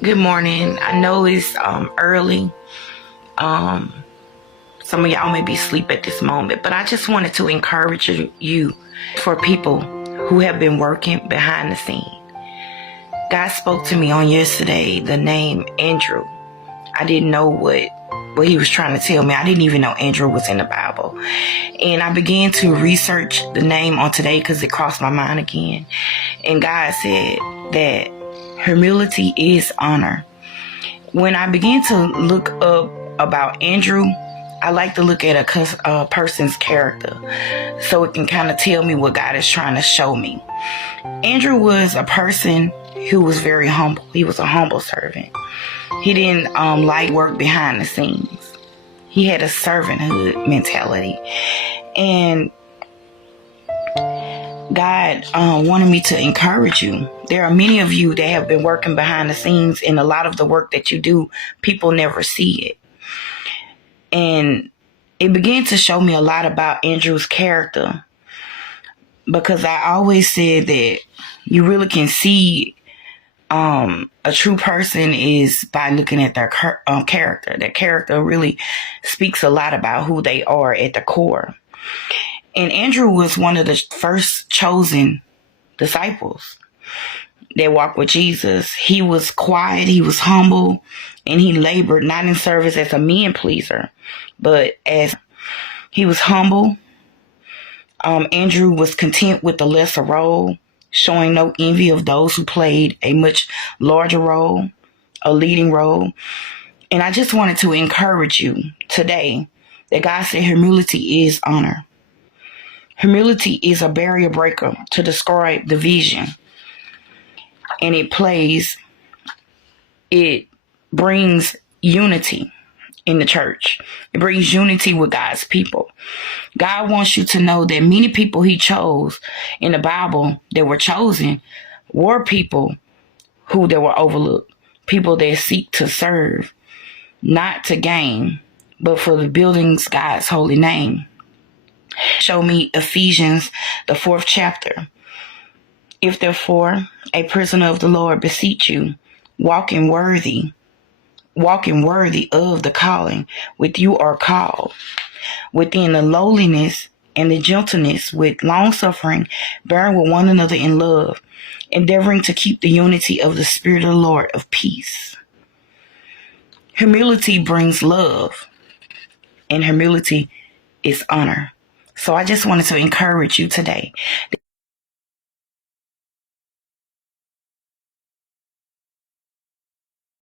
Good morning. I know it's early. Um, some of y'all may be asleep at this moment, but I just wanted to encourage you for people who have been working behind the scene. God spoke to me on yesterday, the name Andrew. I didn't know what he was trying to tell me. I didn't even know Andrew was in the Bible. And I began to research the name on today because it crossed my mind again. And God said that humility is honor. When I began to look up about Andrew, I like to look at a person's character so it can kind of tell me what God is trying to show me. Andrew was a person who was very humble. He was a humble servant. He didn't like work behind the scenes. He had a servanthood mentality. And God wanted me to encourage you. There are many of you that have been working behind the scenes, and a lot of the work that you do, people never see it. And it began to show me a lot about Andrew's character, because I always said that you really can see a true person is by looking at their character. Their character really speaks a lot about who they are at the core. And Andrew was one of the first chosen disciples that walked with Jesus. He was quiet, he was humble, and he labored not in service as a man pleaser, but as he was humble. Andrew was content with the lesser role, showing no envy of those who played a much larger role, a leading role. And I just wanted to encourage you today that God said humility is honor. Humility is a barrier breaker to describe division. And it brings unity in the church. It brings unity with God's people. God wants you to know that many people he chose in the Bible that were chosen were people who that were overlooked. People that seek to serve, not to gain, but for the building's God's holy name. Show me Ephesians, the 4th chapter. If therefore a prisoner of the Lord beseech you, walking worthy of the calling with you are called, within the lowliness and the gentleness, with long suffering, bearing with one another in love, endeavoring to keep the unity of the Spirit of the Lord of peace. Humility brings love, and humility is honor. So I just wanted to encourage you today